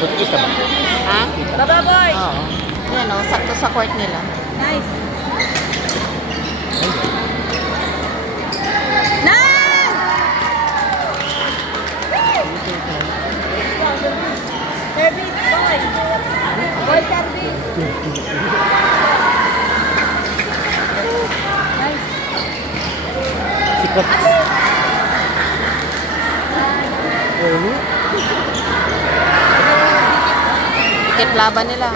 Abot kita ba? Ha? Baba boy! Oo. Yan o, sakto sa court nila. Nice! Nice! Service boy! Boy service! Nice! Sikat. Oo. Dikit laban nila.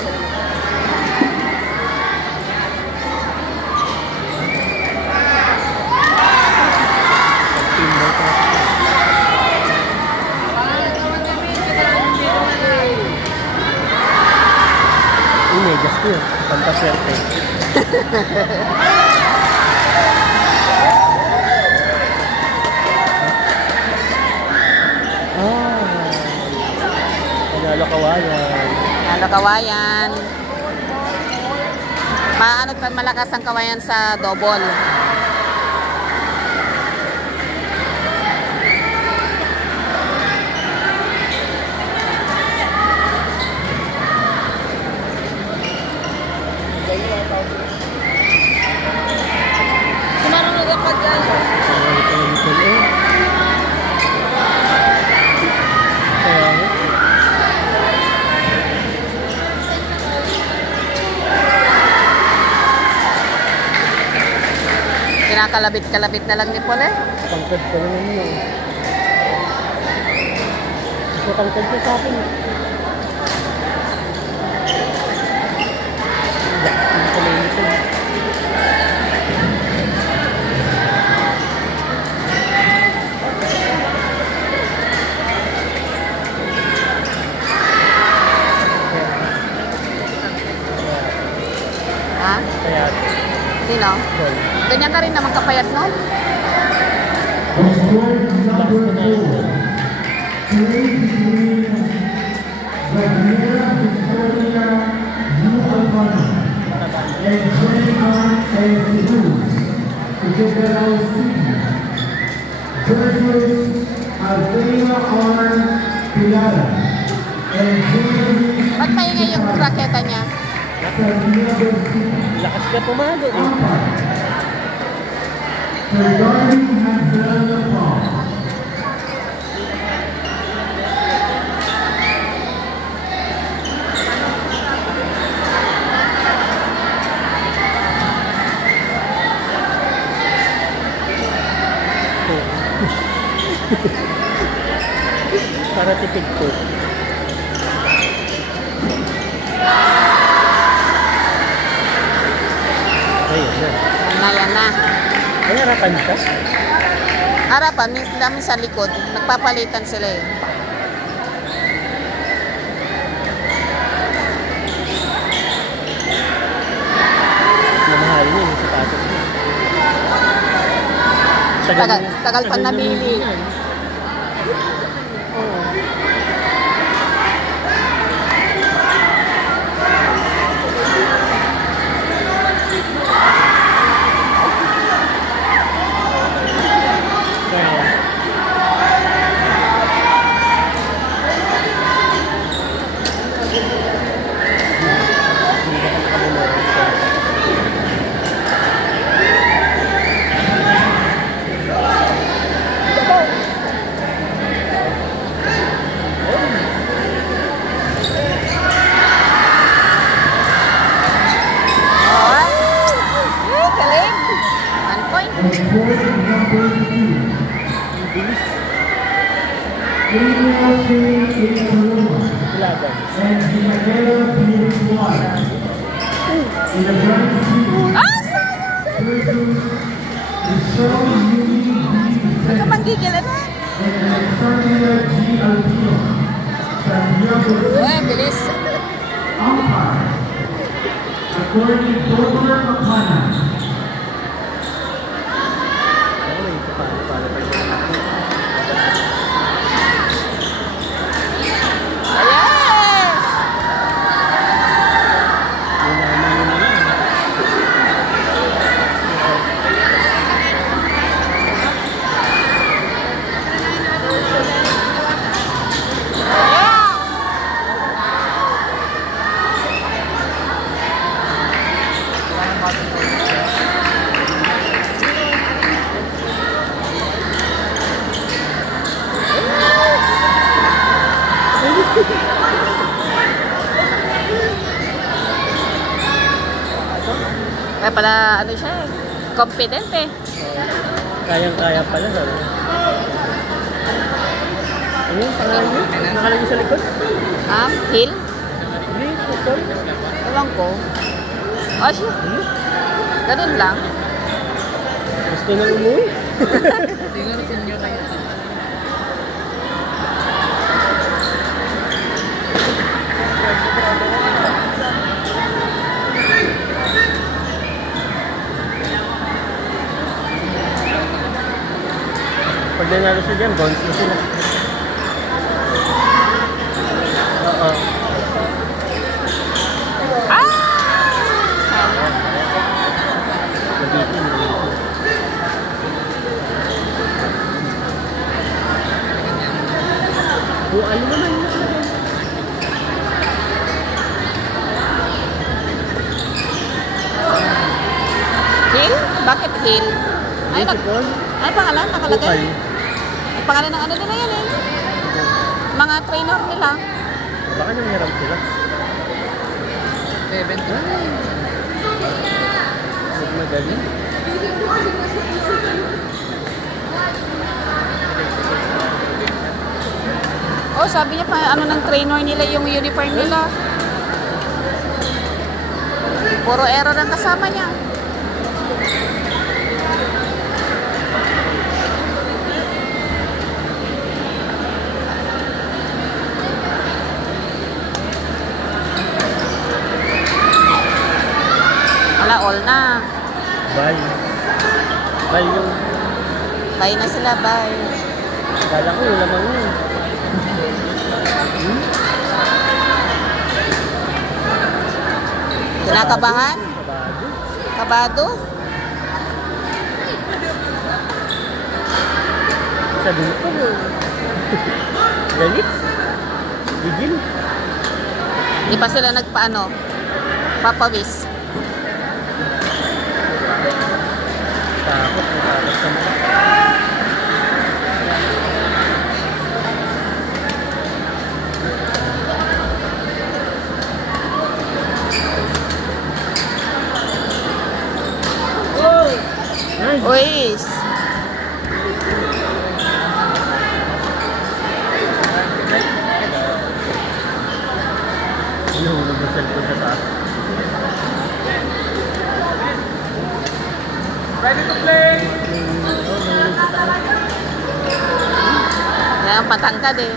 Medyas ko yun. Pampaswerte. Panalo kawayan. Lalo kawayan. Paano malakas ang kawayan sa double? Sumarunod ako dyan. Kinakalabit-kalabit na lang ni Paul eh. Pangkad ko naman yun. Kasi pangkad ko sa akin. Ha? Kaya, Sino? Ganyan ka rin naman kapayat nun? Ba't maingay yung raketa niya? lakas ka pumalo eh. Para tipid ko. Ayun na. Yan na. Ay, harapan ka? Harapan, dami sa likod. Nagpapalitan sila eh. Mamahal yun yung sapatos. Tagal pa namili. Nagkapanggigil na. Uy, bilis. According to Dover Makana. Kaya pala, ano siya eh, confident eh. Kayang-kaya pala. Sabi. Ano yung pangalan niya? Nakalagay sa likod? Ha? Hill? Hindi, putol. Ewan ko. Oh, siya. Ganun lang. Gusto nang umuwi. Siguro sa inyo kayo. Pag nanalo sila dyan, bounce na sila. Oo. Nabitin. Ano naman yun? Hill? Bakit Hill? Ay, Baseball? ay pangalan? Nakalagay? Bukal. Ang pangalan ng ano nila yan eh. Mga trainer nila. Baka nangyaram sila. 7 to. Huwag magaling. Oh, sabi niya pa ano ng trainer nila yung uniform nila. Puro error ang kasama niya. Wala, all na. Bye. Bye yung... Bye na sila, bye. Kala ko yung lamang yun. Kinakabahan? Kabado. Kabado? Sa dito. Galit. Gigil. Di pa sila nagpaano? Papawis. Takot. Takot sa mga. Uy! Nahulog na cellphone sa taas. Ready to play? Nahulog sa taas. Kaya ang patangkad eh.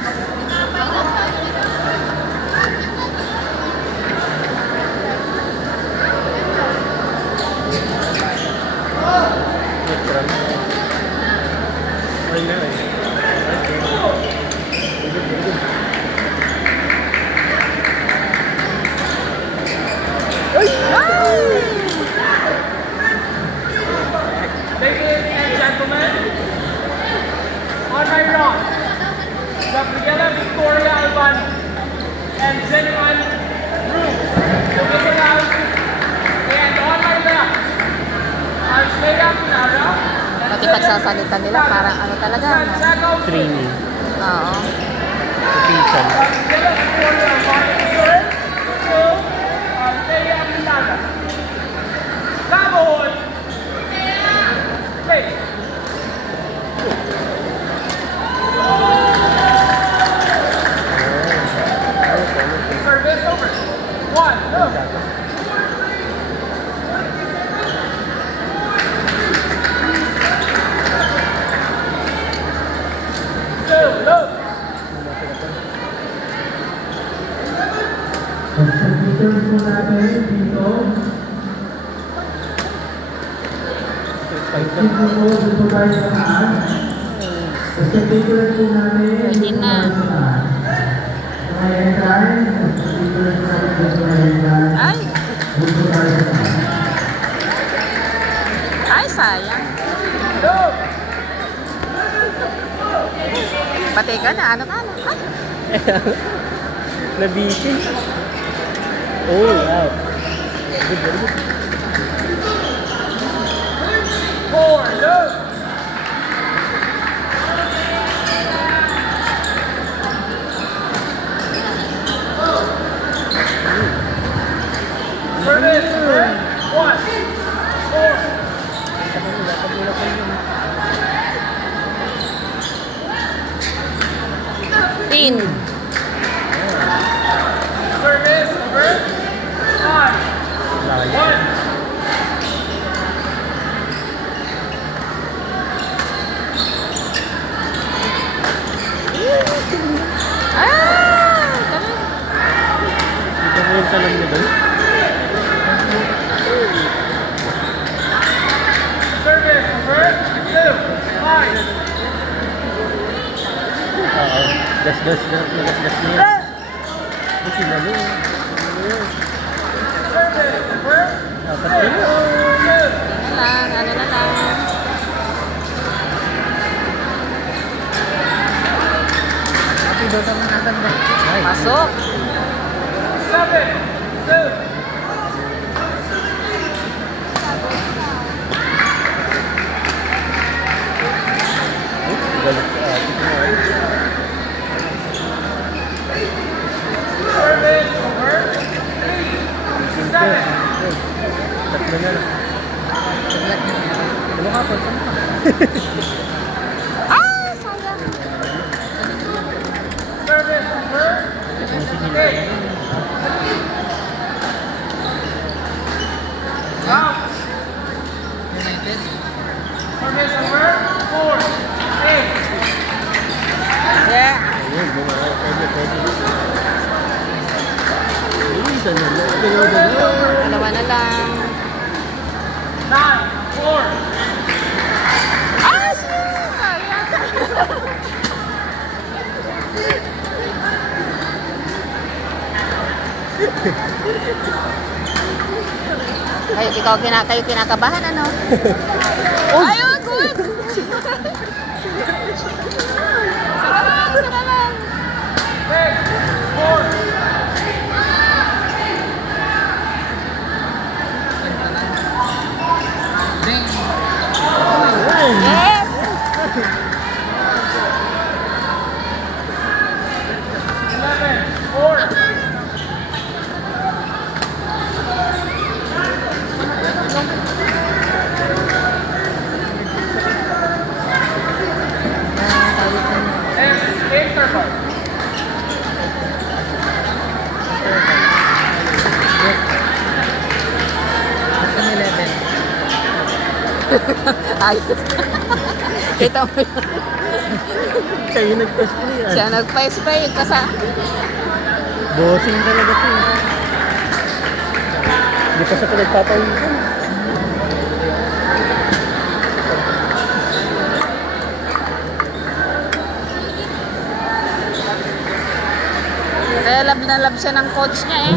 Ay na eh. Ladies and gentlemen, on my right, Gabriela Victoria Albano and Genuine Ruth Dumigalas, and on my left, Althea Clara, Pati pagsasalita nila parang ano talaga. No? Santiago Training. Oo. Official. Gabriela Victoria Albano, third, to Althea Clara. Tabon! Play! Service over. 1, go. Go. Pag-computer po natin dito. Dito po, dito tayo sa taas. Pag-computer po natin. Pwede na. Ayan guys, pag-computer po natin dito guys. Ay! Dito tayo sa taas. Ay, sayang. Go. Pati ka na. Ano ka na? Ay! Nabitin. Oh, wow. Good, very good. 4, go. Service, 1. yung talam niya doon. Service over 2, 5. Oo. Gas niya. Kasi lalo. Service over Dapat yun. 2. Ano na lang. Happy daw naman natin ba? Ay. Pasok. 7, 2. Galit sa atin mo. Service over 3, 7. Tatlo na lang. Ano ka po? Saan ka? Ah, sayang. Service over 8. Out. Service over 4, 8. Yeah. Ayun, bumahay. Pwede. Uy, saan na lang? Dalawa. Dalawa na lang. 9, 4. Ah, sayang. Kayo kinakabahan, ano? Ayun, good! Isa na lang. 10, 4. Yes! 11, 4. Interval. Ay. Kita mo yun. Siya yung nagpa-spray. Siya nagpa-spray kasi Bossing talaga siya. Hindi pa siya pinagpapawisan. kaya love na love siya ng coach niya eh.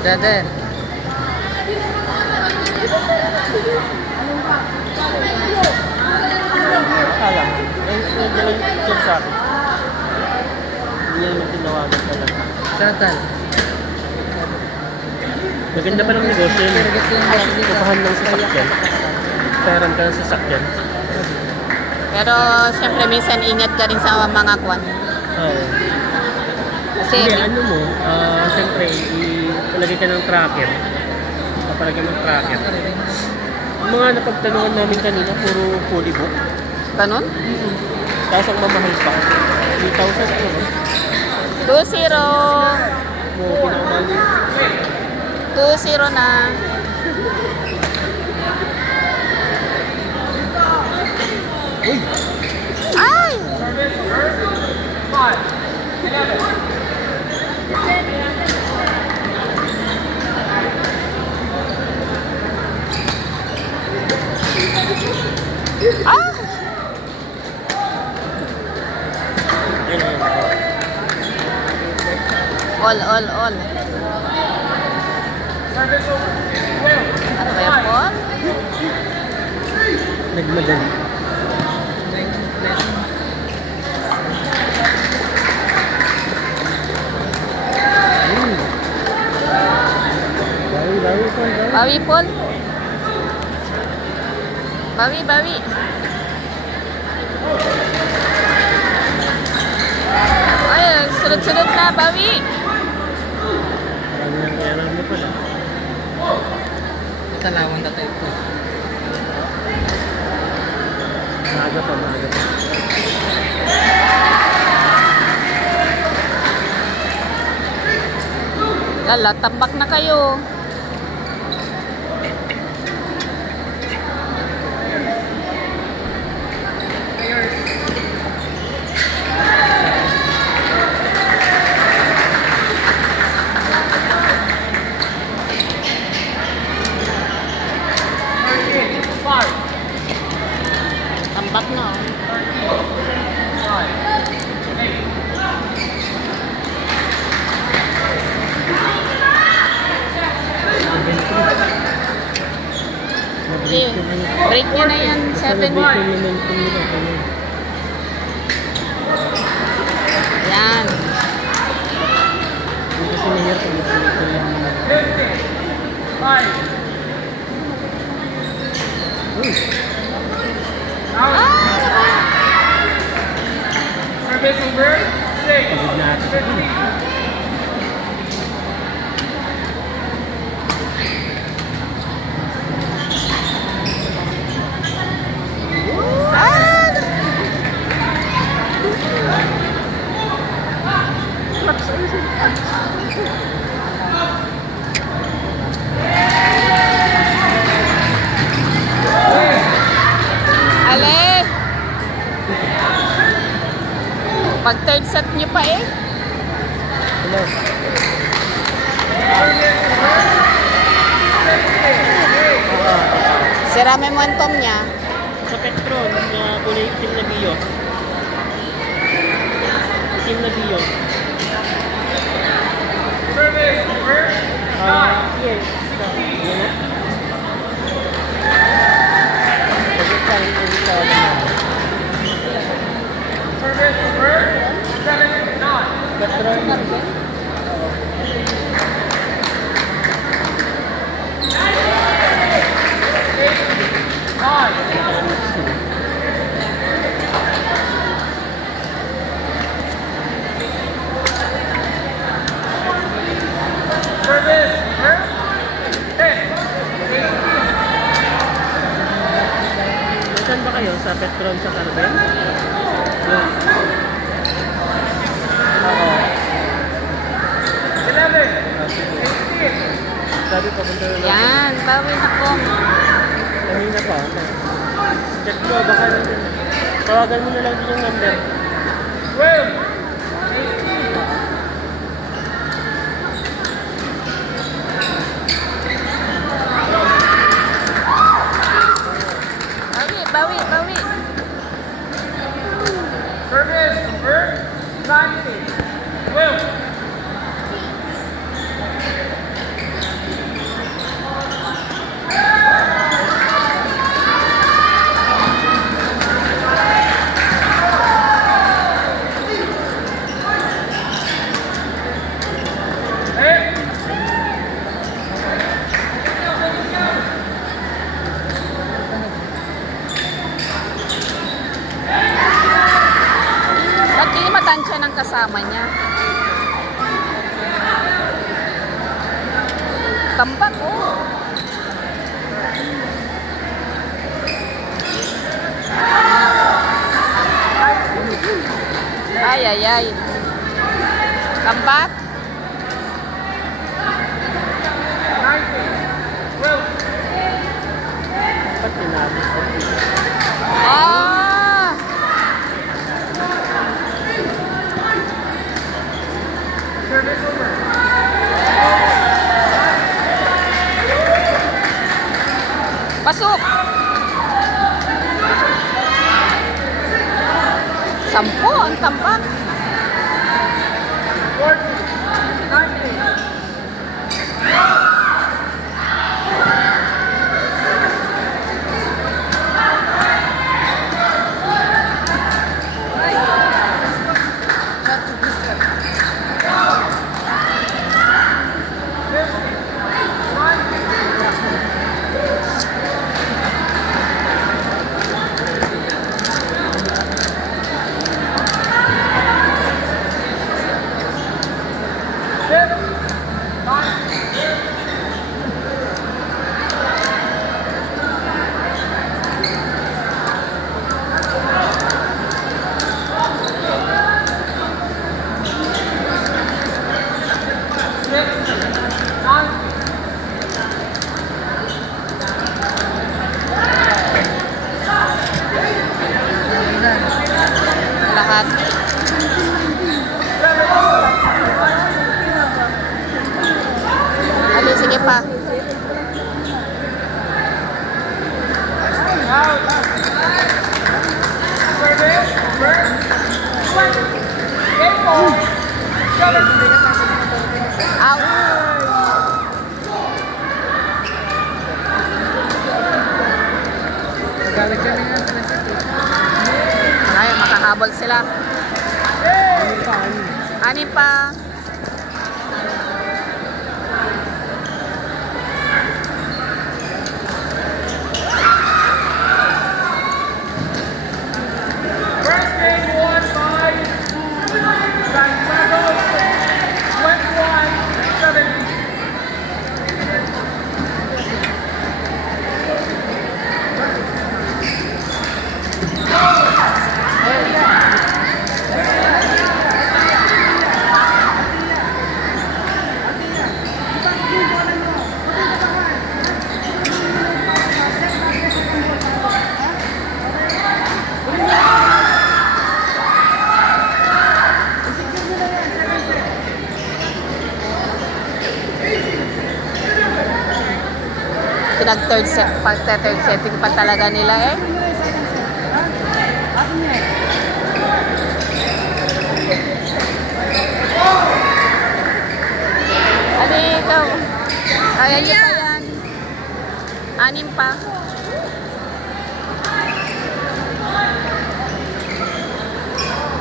Dadan. Alam, nandiyan lang yung picture sa akin. Hindi yan yung tinawagan talaga. Total. Maganda pa ng negosyo yun. Kupahan ng sasakyan. Peran ka ng sasakyan. Pero siyempre minsan ingat ka rin sa mga kwan. Oo. Kasi Hindi, ano mo, siyempre, palagay ka ng tracker. Papalagay mo ng tracker. Mga napagtanungan namin kanina, puro fully book. ganun? Tapos ang mamahal pa. 3,000 ano ba? 2-0. Mo, pinakamahal yun. 2-0 na. Uy! Ay! Service over 5, 11. Ah! Ayun, ayun. All. Service over 12, Ano ba yung all? Nagmadali. Bawi po. Bawi, Paul. Bawi. Ay, Sunod-sunod na, bawi. Marami ng kaya namin pala. Talawan na tayo ito. Maaga pa, maaga pa. Lala, tambak na kayo. Tambak na. Okay. Break nyo na yan, 7. Yan. Kasi mahirap ang ito yung... 5. Service over. 6. Pagod na ito. 15. Ale! Pag third set nyo pa eh. Hello. Sira momentum niya. Sa Petron, na kulay itim na Bios. Itim na Bios. Service over. 9. Yes. Yan na. Pagod lang, pagod lang. Service over. 7. 9. Petron. Service over. 10. Saan ba kayo? Sa Petron sa Carmen? Yun. Oo. 11. 18. Sabi pa punta na lang. Yan, bawi na po. Kanina pa. Check mo, baka tawagan mo na lang din yung number. 12. Bawi, bawi. Service over. 19. 12. Ba't di matansya ng kasama niya? Tambak, oh. Ay, ay, ay. Tambak? 19. 12. Ba't tinabos ko? Ah! Service over. Pasok! 10 ang tambak. 40. 19. Sige pa. Out. Service over. 20. Game ball. 7. Out. Ay, makahabol sila. Anim pa. First game won by Santiago 21-17. Pinag-third setting pa talaga nila eh. Ano ikaw? Kaya niyo pa yan. Anim pa.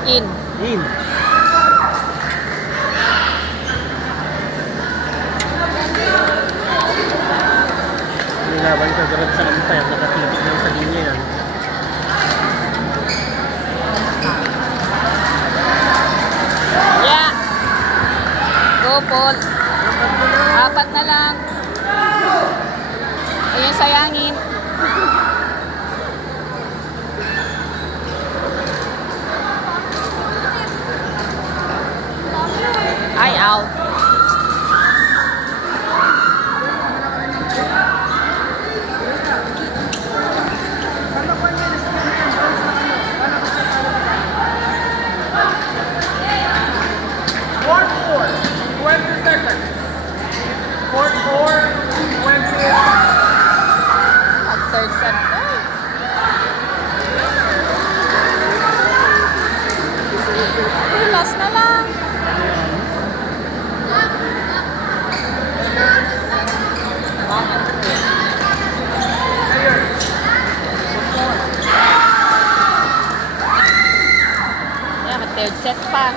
In. In. Nilaban ka garad sa umpire, nakatitig lang sa linya yan. Yeah. Go, Paul. 4 na lang. Ayun, sayangin. Ay, out. Third set. Last na lang. Yeah, third set pa.